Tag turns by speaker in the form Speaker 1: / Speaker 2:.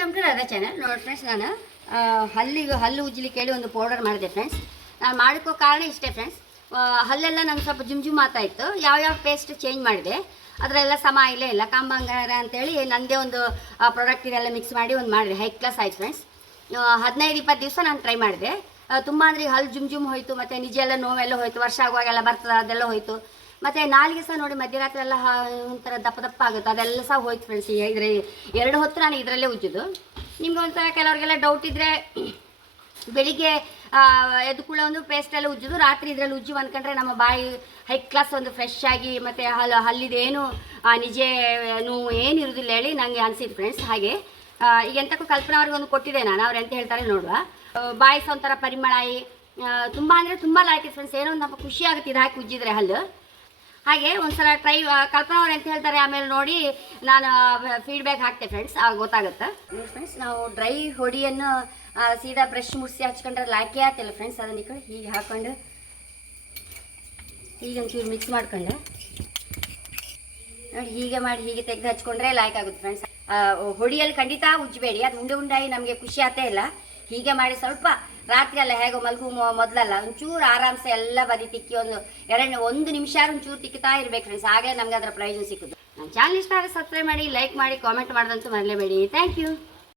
Speaker 1: Welcome to Radha channel ನೋಡಿ friends ನಾನು ಹಲ್ಲಿ ಹಲ್ಲಿಗೆ ಹಲ್ಲು ಉಜ್ಜಲಿ ಕೇಳಿ ಒಂದು ಪೌಡರ್ ಮಾಡಿದೆ ಫ್ರೆಂಡ್ಸ್ ನಾನು ಮಾಡಿಕೋ ಕಾರಣ ಇಷ್ಟೇ ಫ್ರೆಂಡ್ಸ್ ಹಲ್ಲೆಲ್ಲ ನಂಗೆ ಸ್ವಲ್ಪ ಜುಮ್ ಜುಮ್ ಇತ್ತು. ಯಾವ್ಯಾವ ಪೇಸ್ಟ್ ಚೇಂಜ್ ಮಾಡಿದೆ ಅದರೆಲ್ಲ ಸಮ ಇಲ್ಲೇ ಇಲ್ಲ. ಕಾಂಬಂಗಾರ ಅಂತೇಳಿ ನನ್ನದೇ ಒಂದು ಪ್ರಾಡಕ್ಟ್ ಇದೆಲ್ಲ ಮಿಕ್ಸ್ ಮಾಡಿ ಒಂದು ಮಾಡಿದೆ. ಹೈ ಕ್ಲಾಸ್ ಆಯ್ತು ಫ್ರೆಂಡ್ಸ್ ಹದಿನೈದು, ಇಪ್ಪತ್ತು ದಿವಸ ನಾನು ಟ್ರೈ ಮಾಡಿದೆ. ತುಂಬ ಅಂದರೆ ಹಲ್ಲು ಜುಮ್ ಜುಮ್ ಹೋಯಿತು, ಮತ್ತು ನಿಜ ಎಲ್ಲ ನೋವೆಲ್ಲ ಹೋಯಿತು. ವರ್ಷ ಆಗುವಾಗೆಲ್ಲ ಬರ್ತದೆ, ಅದೆಲ್ಲ ಹೋಯಿತು. ಮತ್ತು ನಾಲಿಗೆ ಸಹ ನೋಡಿ ಮಧ್ಯರಾತ್ರಿ ಎಲ್ಲ ಒಂಥರ ದಪ್ಪ ದಪ್ಪ ಆಗುತ್ತೆ. ಅದೆಲ್ಲ ಸಹ ಹೋಯ್ತು ಫ್ರೆಂಡ್ಸ್ ಇದ್ರೆ ಎರಡು ಹೊತ್ತು ನಾನು ಇದರಲ್ಲೇ ಉಜ್ಜೋದು. ನಿಮ್ಗೆ ಒಂಥರ ಕೆಲವರಿಗೆಲ್ಲ ಡೌಟ್ ಇದ್ದರೆ ಬೆಳಿಗ್ಗೆ ಎದ್ದು ಕೂಡ ಒಂದು ಪೇಸ್ಟ್ ಎಲ್ಲ ಉಜ್ಜೋದು. ರಾತ್ರಿ ಇದರಲ್ಲಿ ಉಜ್ಜಿ ಅಂದ್ಕೊಂಡ್ರೆ ನಮ್ಮ ಬಾಯಿ ಹೈ ಕ್ಲಾಸ್ ಒಂದು ಫ್ರೆಶ್ ಆಗಿ ಮತ್ತು ಹಲ್, ಹಲ್ಲಿದೇನು ನಿಜ ನೋವು ಏನು ಇರೋದಿಲ್ಲ ಹೇಳಿ ನನಗೆ ಅನಿಸಿದ್ದು ಫ್ರೆಂಡ್ಸ್ ಹಾಗೆ ಈಗ ಎಂತಕ್ಕೂ ಕಲ್ಪನಾ ಅವ್ರಿಗೆ ಒಂದು ಕೊಟ್ಟಿದ್ದೆ ನಾನು. ಅವ್ರು ಎಂತ ಹೇಳ್ತಾರೆ ನೋಡುವ. ಬಾಯ್ಸ್ ಒಂಥರ ಪರಿಮಳಾಯಿ ತುಂಬ ಅಂದರೆ ತುಂಬ ಲಾಯ್ಕಿದೆ ಫ್ರೆಂಡ್ಸ್ ಏನೋ ಒಂದು ನಮಗೆ ಖುಷಿ ಆಗುತ್ತೆ ಇದು ಹಾಕಿ ಉಜ್ಜಿದ್ರೆ ಹಲ್ಲು. ಹಾಗೆ ಒಂದ್ಸಲ ಟ್ರೈ ಕಲ್ಪನಾ ಅವ್ರು ಅಂತ ಹೇಳ್ತಾರೆ ಆಮೇಲೆ ನೋಡಿ ನಾನು ಫೀಡ್ಬ್ಯಾಕ್ ಹಾಕ್ತೆ ಫ್ರೆಂಡ್ಸ್ ಆಗ ಗೊತ್ತಾಗುತ್ತೆ. ಫ್ರೆಂಡ್ಸ್ ನಾವು ಡ್ರೈ ಹೊಡಿಯನ್ನು ಸೀದಾ ಬ್ರಷ್ ಮುಡಿಸಿ ಹಚ್ಕೊಂಡ್ರೆ ಲಾಕಿ ಆತಿಲ್ಲ ಫ್ರೆಂಡ್ಸ್ ಅದನ್ನ ಹೀಗೆ ಹಾಕೊಂಡು, ಹೀಗೆ ಒಂಚೂರು ಮಿಕ್ಸ್ ಮಾಡ್ಕೊಂಡೆ, ನೋಡಿ ಹೀಗೆ ಮಾಡಿ ಹೀಗೆ ತೆಗೆದು ಹಚ್ಕೊಂಡ್ರೆ ಲಾಯ್ಕ್ ಆಗುತ್ತೆ ಫ್ರೆಂಡ್ಸ್ ಹೊಡಿಯಲ್ಲಿ ಖಂಡಿತ ಉಜ್ಜಬೇಡಿ, ಅದು ಉಂಡೆ ಉಂಡಾಗಿ ನಮಗೆ ಖುಷಿ ಆತೇ ಇಲ್ಲ. ಹೀಗೆ ಮಾಡಿ ಸ್ವಲ್ಪ ರಾತ್ರಿ ಎಲ್ಲ ಹೇಗೋ ಮಲ್ಗು ಮೊದಲಲ್ಲ, ಒಂಚೂರು ಆರಾಮ್ಸೆ ಎಲ್ಲ ಬದಿ ತಿಕ್ಕಿ ಒಂದು ಎರಡು ಒಂದು ನಿಮಿಷ ಒಂಚೂರು ತಿಕ್ಕಿತಾ ಇರ್ಬೇಕು ಫ್ರೆಂಡ್ಸ್ ಹಾಗೆ ನಮಗೆ ಅದರ ಪ್ರಯೋಜನ ಸಿಕ್ಕುದು. ನಮ್ಮ ಚಾನಲ್ ಇಷ್ಟ ಆದರೆ ಸಬ್ಸ್ಕ್ರೈಬ್ ಮಾಡಿ ಲೈಕ್ ಮಾಡಿ ಕಾಮೆಂಟ್ ಮಾಡೋದಂತೂ ಮರಲೇಬೇಡಿ. Thank you